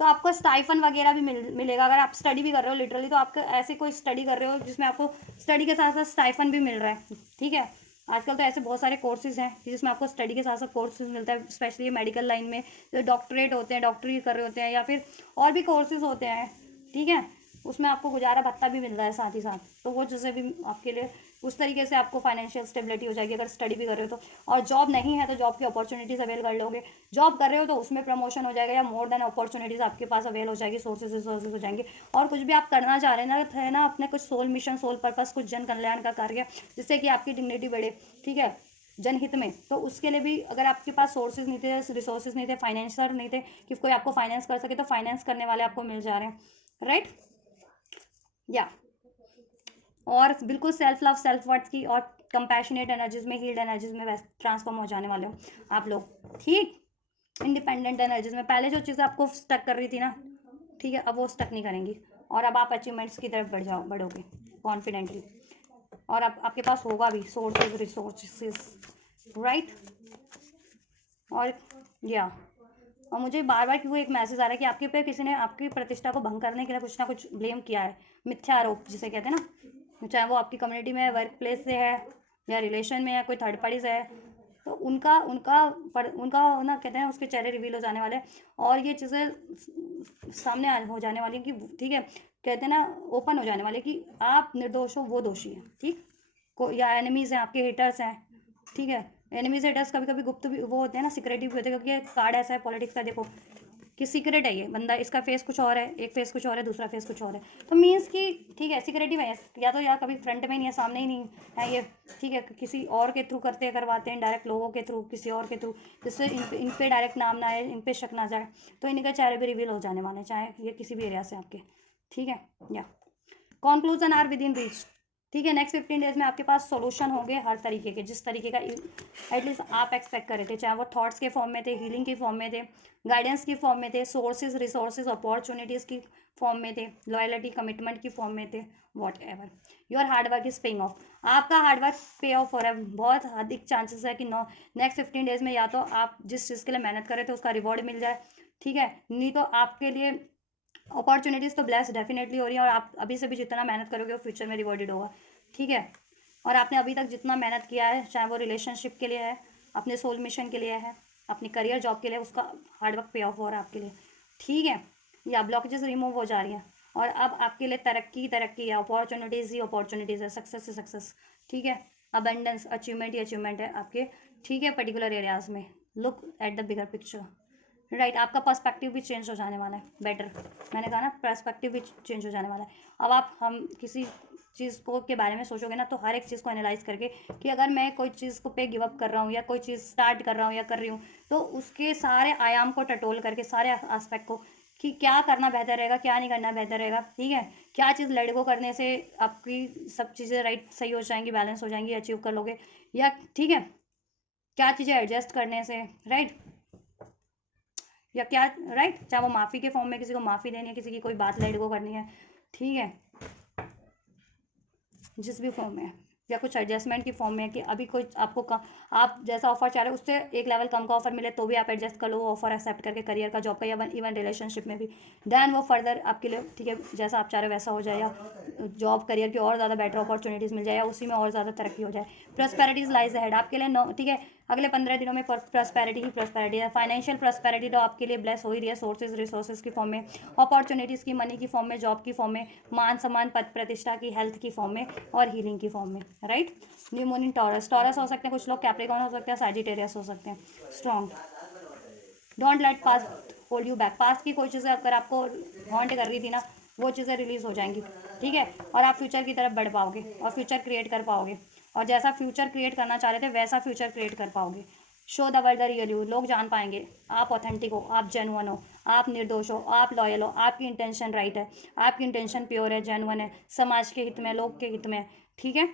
तो आपको स्टाइफन वगैरह भी मिलेगा अगर आप स्टडी भी कर रहे हो लिटरली, तो आपको ऐसे कोई स्टडी कर रहे हो जिसमें आपको स्टडी के साथ साथ स्टाइफन भी मिल रहा है। ठीक है, आजकल तो ऐसे बहुत सारे कोर्सेज हैं जिसमें आपको स्टडी के साथ साथ कोर्सेज मिलता है, स्पेशली मेडिकल लाइन में जो डॉक्टरेट होते हैं, डॉक्टरी कर रहे होते हैं, या फिर और भी कोर्सेज होते हैं। ठीक है, उसमें आपको गुजारा भत्ता भी मिल रहा है साथ ही साथ, तो वो चीज़ें भी आपके लिए उस तरीके से आपको फाइनेंशियल स्टेबिलिटी हो जाएगी अगर स्टडी भी कर रहे हो तो। और जॉब नहीं है तो जॉब की अपॉर्चुनिटीज़ अवेल कर लोगे, जॉब कर रहे हो तो उसमें प्रमोशन हो जाएगा, या मोर देन अपॉर्चुनिटीज़ आपके पास अवेल हो जाएगी, सोर्सेज रिसोर्सेज हो जाएंगे। और कुछ भी आप करना चाह रहे हैं ना, है ना, अपने कुछ सोल मिशन, सोल पर्पस, कुछ जन कल्याण का कार्य, जिससे कि आपकी डिग्निटी बढ़े। ठीक है, जनहित में, तो उसके लिए भी अगर आपके पास सोर्सेज नहीं थे, रिसोर्सेज नहीं थे, फाइनेंसर नहीं थे कि कोई आपको फाइनेंस कर सके, तो फाइनेंस करने वाले आपको मिल जा रहे हैं। राइट, या और बिल्कुल सेल्फ लव, सेल्फ वर्थ की और कंपैशनेट एनर्जीज में, हील्ड एनर्जीज में ट्रांसफॉर्म हो जाने वाले हो आप लोग। ठीक, इंडिपेंडेंट एनर्जीज में, पहले जो चीज़ें आपको स्टक कर रही थी ना, ठीक है, अब वो स्टक नहीं करेंगी, और अब आप अचीवमेंट्स की तरफ बढ़ोगे कॉन्फिडेंटली। और आपके पास होगा भी सोर्सेज रिसोर्सेज, राइट। और या और मुझे बार बार क्यों एक मैसेज आ रहा है कि आपके पे किसी ने आपकी प्रतिष्ठा को भंग करने के लिए कुछ ना कुछ ब्लेम किया है, मिथ्या आरोप जिसे कहते हैं ना, चाहे वो आपकी कम्युनिटी में है, वर्क प्लेस से है, या रिलेशन में है, कोई थर्ड पार्टी से है, तो उनका उनका ना कहते हैं उसके चेहरे रिवील हो जाने वाले हैं और ये चीज़ें सामने हो जाने वाली हैं कि ठीक है, कहते हैं ना ओपन हो जाने वाले कि आप निर्दोष हो, वो दोषी है, ठीक। को या एनिमीज़ हैं, आपके हेटर्स हैं, ठीक है। एनिमीज हेटर्स कभी कभी गुप्त भी वो होते हैं ना, सिक्रेटिव भी होते हैं, क्योंकि कार्ड ऐसा है पॉलिटिक्स का, देखो कि सीक्रेट है ये बंदा, इसका फेस कुछ और है, एक फेस कुछ और है, दूसरा फेस कुछ और है, तो मीन्स कि ठीक है सिक्रेटिव है, या तो या कभी फ्रंट में नहीं है, सामने ही नहीं है ये, ठीक है, किसी और के थ्रू करवाते हैं, डायरेक्ट लोगों के थ्रू, किसी और के थ्रू, जिससे इन पे डायरेक्ट नाम ना आए, इन पे शक ना जाए, तो इनके चेहरे भी रिवील हो जाने वाले हैं, चाहे ये किसी भी एरिया से आपके, ठीक है। या conclusion are within reach, ठीक है। नेक्स्ट 15 डेज में आपके पास सॉल्यूशन होंगे हर तरीके के, जिस तरीके का एटलीस्ट आप एक्सपेक्ट कर रहे थे, चाहे वो थॉट्स के फॉर्म में थे, हीलिंग के फॉर्म में थे, गाइडेंस की फॉर्म में थे, सोर्सेज रिसोर्सेज अपॉर्चुनिटीज़ की फॉर्म में थे, लॉयल्टी कमिटमेंट की फॉर्म में थे, what ever your hard work is paying off, आपका हार्डवर्क पे ऑफ हो रहा है, बहुत अधिक चांसेस है कि नेक्स्ट 15 डेज में या तो आप जिस चीज़ के लिए मेहनत कर रहे थे उसका रिवॉर्ड मिल जाए, ठीक है, नहीं तो आपके लिए अपॉर्चुनिटीज़ तो ब्लेस डेफिनेटली हो रही है, और आप अभी से भी जितना मेहनत करोगे वो फ्यूचर में रिवॉर्डेड होगा, ठीक है। और आपने अभी तक जितना मेहनत किया है, चाहे वो रिलेशनशिप के लिए है, अपने सोल मिशन के लिए है, अपनी करियर जॉब के लिए, उसका हार्डवर्क पे ऑफ हो रहा है आपके लिए, ठीक है। या ब्लॉकेजेस रिमूव हो जा रही हैं और अब आपके लिए तरक्की है, अपॉर्चुनिटीज़ ही अपॉर्चुनिटीज़ है, सक्सेस ही सक्सेस, ठीक है। अबेंडेंस अचीवमेंट ही अचीवमेंट है आपके, ठीक है, पर्टिकुलर एरियाज में। Look at the bigger picture, right. आपका पर्सपेक्टिव भी चेंज हो जाने वाला है, बेटर, मैंने कहा ना पर्सपेक्टिव भी चेंज हो जाने वाला है। अब आप हम किसी चीज़ को के बारे में सोचोगे ना, तो हर एक चीज़ को एनालाइज करके कि अगर मैं कोई चीज़ को पे गिव अप कर रहा हूँ, या कोई चीज़ स्टार्ट कर रहा हूँ या कर रही हूँ, तो उसके सारे आयाम को टटोल करके, सारे आस्पेक्ट को, कि क्या करना बेहतर रहेगा, क्या नहीं करना बेहतर रहेगा, ठीक है, क्या चीज़ लेट गो करने से आपकी सब चीज़ें राइट सही हो जाएंगी, बैलेंस हो जाएंगी, अचीव कर लोगे, या ठीक है, क्या चीज़ें एडजस्ट करने से, राइट, या क्या, राइट, चाहे वो माफ़ी के फॉर्म में किसी को माफ़ी देनी है, किसी की कोई बात लेट गो करनी है, ठीक है, जिस भी फॉर्म में, या कुछ एडजस्टमेंट की फॉर्म में, कि अभी कोई आपको आप जैसा ऑफर चाह रहे हो उससे एक लेवल कम का ऑफर मिले तो भी आप एडजस्ट कर लो वो ऑफर एक्सेप्ट करके, करियर का, जॉब का, या इवन रिलेशनशिप में भी, देन वो फर्दर आपके लिए, ठीक है, जैसा आप चाह रहे हो वैसा हो जाए, या जॉब करियर की और ज़्यादा बेटर अपॉर्चुनिटीज़ मिल जाए, या उसी में और ज़्यादा तरक्की हो जाए। प्रॉस्पेरिटीज लाइज अहेड आपके लिए, ठीक है, अगले 15 दिनों में प्रॉस्पेरिटी ही प्रॉस्पेरिटी है। फाइनेंशियल प्रॉस्पेरिटी तो आपके लिए ब्लेस हो ही रही है, सोर्सेज रिसोर्सेज की फॉर्म में, अपॉर्चुनिटीज़ की, मनी की फॉर्म में, जॉब की फॉर्म में, मान सम्मान पद प्रतिष्ठा की, हेल्थ की फॉर्म में, और हीलिंग की फॉर्म में, right. New moon in taurus हो सकते हैं कुछ लोग, कैप्रिकॉर्न हो सकते हैं, सैजिटेरियस हो सकते हैं। Strong, don't let past hold you back, past की कोई चीज़ें अगर आपको हॉन्ट कर रही थी ना, वो चीज़ें रिलीज हो जाएंगी, ठीक है, और आप फ्यूचर की तरफ बढ़ पाओगे और फ्यूचर क्रिएट कर पाओगे, और जैसा फ्यूचर क्रिएट करना चाह रहे थे वैसा फ्यूचर क्रिएट कर पाओगे। Show the world the real you, लोग जान पाएंगे आप ऑथेंटिक हो, आप जेनुअन हो, आप निर्दोष हो, आप लॉयल हो, आपकी इंटेंशन राइट है, आपकी इंटेंशन प्योर है, जेनुअन है, समाज के हित में, लोग के हित में, ठीक है।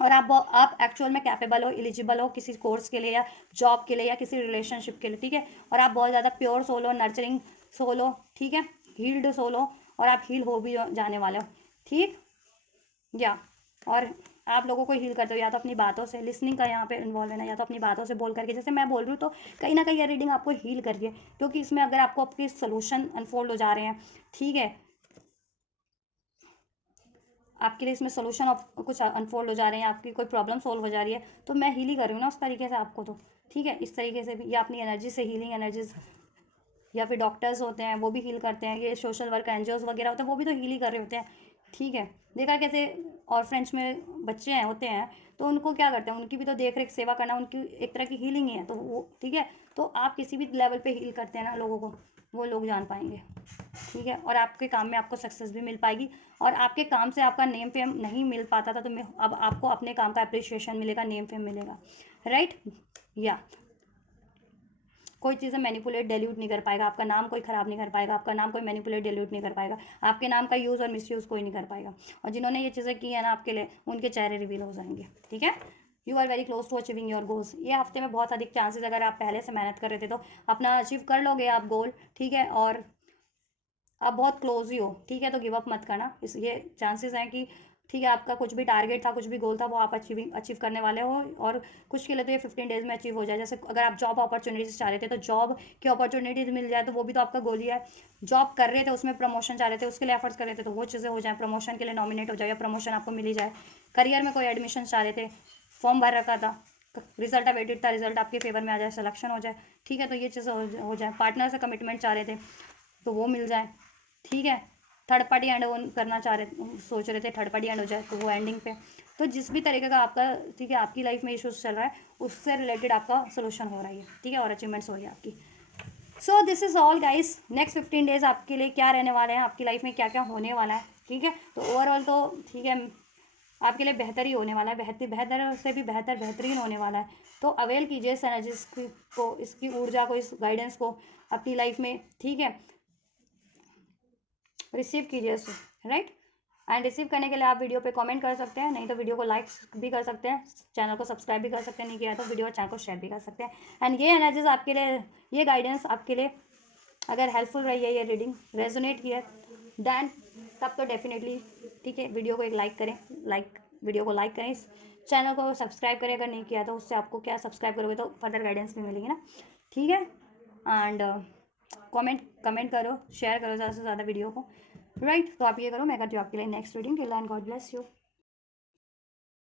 और आप एक्चुअल में कैपेबल हो, एलिजिबल हो किसी कोर्स के लिए, या जॉब के लिए, या किसी रिलेशनशिप के लिए, ठीक है। और आप बहुत ज़्यादा प्योर सोल हो, नर्चरिंग सोल हो, ठीक है, हील्ड सोल हो, और आप हील हो भी जाने वाले हो, ठीक। या और आप लोगों को हील करते हो या तो अपनी बातों से, लिसनिंग का यहाँ पे इन्वॉल्व है ना, या तो अपनी बातों से बोल करके, जैसे मैं बोल रही हूँ तो कहीं ना कहीं ये रीडिंग आपको हील कर रही है, क्योंकि इसमें अगर आपको आपके सोल्यूशन अनफोल्ड हो जा रहे हैं, ठीक है, आपके लिए इसमें सोल्यूशन कुछ अनफोल्ड हो जा रहे हैं, आपकी कोई प्रॉब्लम सोल्व हो जा रही है, तो मैं हील ही कर रही हूँ ना उस तरीके से आपको, तो ठीक है, इस तरीके से भी, या अपनी एनर्जी से, हीलिंग एनर्जीज, या फिर डॉक्टर्स होते हैं वो भी हील करते हैं, ये सोशल वर्क एनजीओज वगैरह होते हैं वो भी तो हील ही कर रहे होते हैं, ठीक है। देखा कैसे, और फ्रेंड्स में बच्चे हैं होते हैं, तो उनको क्या करते हैं, उनकी भी तो देख रेख सेवा करना उनकी एक तरह की हीलिंग ही है, तो वो ठीक है, तो आप किसी भी लेवल पे हील करते हैं ना लोगों को, वो लोग जान पाएंगे, ठीक है, और आपके काम में आपको सक्सेस भी मिल पाएगी, और आपके काम से आपका नेम फेम नहीं मिल पाता था, तो अब आपको अपने काम का अप्रिशिएशन मिलेगा, नेम फेम मिलेगा, राइट। या कोई चीज़ें मैनिपुलेट डेल्यूट नहीं कर पाएगा, आपका नाम कोई ख़राब नहीं कर पाएगा, आपका नाम कोई मैनिपुलेट डेल्यूट नहीं कर पाएगा, आपके नाम का यूज़ और मिसयूज़ कोई नहीं कर पाएगा, और जिन्होंने ये चीज़ें की है ना आपके लिए, उनके चेहरे रिवील हो जाएंगे, ठीक है। You are very close to achieving your goals, ये हफ्ते में बहुत अधिक चांसेस, अगर आप पहले से मेहनत कर रहे थे तो अपना अचीव कर लोगे आप गोल, ठीक है, और आप बहुत क्लोज ही हो, ठीक है, तो गिव अप मत करना, इस ये चांसेस हैं कि ठीक है, आपका कुछ भी टारगेट था, कुछ भी गोल था, वो आप अचीव करने वाले हो। और कुछ के लिए तो ये 15 डेज में अचीव हो जाए। जैसे अगर आप जॉब अपॉर्चुनिटीज चाह रहे थे तो जॉब की अपॉर्चुनिटीज मिल जाए, तो वो भी तो आपका गोल ही है। जॉब कर रहे थे, उसमें प्रमोशन चाह रहे थे, उसके लिए एफर्ट्स कर रहे थे, तो वो चीज़ें हो जाए, प्रमोशन के लिए नॉमिनेट हो जाए या प्रमोशन आपको मिल ही जाए। करियर में कोई एडमिशन चाह रहे थे, फॉर्म भर रखा था, रिजल्ट अवेटेड था, रिजल्ट आपके फेवर में आ जाए, सिलेक्शन हो जाए। ठीक है, तो ये चीज़ें हो जाए। पार्टनर से कमिटमेंट चाह रहे थे तो वो मिल जाए। ठीक है, थर्ड पार्टी एंड ऑन करना चाह रहे, सोच रहे थे थर्ड पार्टी एंड हो जाए, तो वो एंडिंग पे। तो जिस भी तरीके का आपका, ठीक है, आपकी लाइफ में इश्यूज चल रहा है, उससे रिलेटेड आपका सोल्यूशन हो रहा है, ठीक है, और अचीवमेंट्स हो रही है आपकी। So this is all guys. Next 15 days आपके लिए क्या रहने वाले हैं, आपकी लाइफ में क्या क्या होने वाला है, ठीक है। तो ओवरऑल तो ठीक है, आपके लिए बेहतर ही होने वाला है, बेहतर से भी बेहतर, बेहतरीन होने वाला है। तो अवेल कीजिए इस एनर्जीज को, इसकी ऊर्जा को, इस गाइडेंस को अपनी लाइफ में, ठीक है, रिसीव कीजिए इसे, राइट। एंड रिसीव करने के लिए आप वीडियो पे कमेंट कर सकते हैं, नहीं तो वीडियो को लाइक भी कर सकते हैं, चैनल को सब्सक्राइब भी कर सकते हैं, नहीं किया तो वीडियो और चैनल को शेयर भी कर सकते हैं। एंड ये एनर्जीज आपके लिए, ये गाइडेंस आपके लिए अगर हेल्पफुल रही है, ये रीडिंग रेजोनेट किया, दैन तब तो डेफिनेटली, ठीक है, वीडियो को एक लाइक करें, वीडियो को लाइक करें, इस चैनल को सब्सक्राइब करें अगर नहीं किया तो। उससे आपको क्या, सब्सक्राइब करोगे तो फर्दर गाइडेंस भी मिलेगी ना, ठीक है। एंड कमेंट करो, शेयर करो ज़्यादा से ज़्यादा वीडियो को, राइट। तो आप ये करो, मैं करती हूँ आपके लिए next reading. Till then God bless you.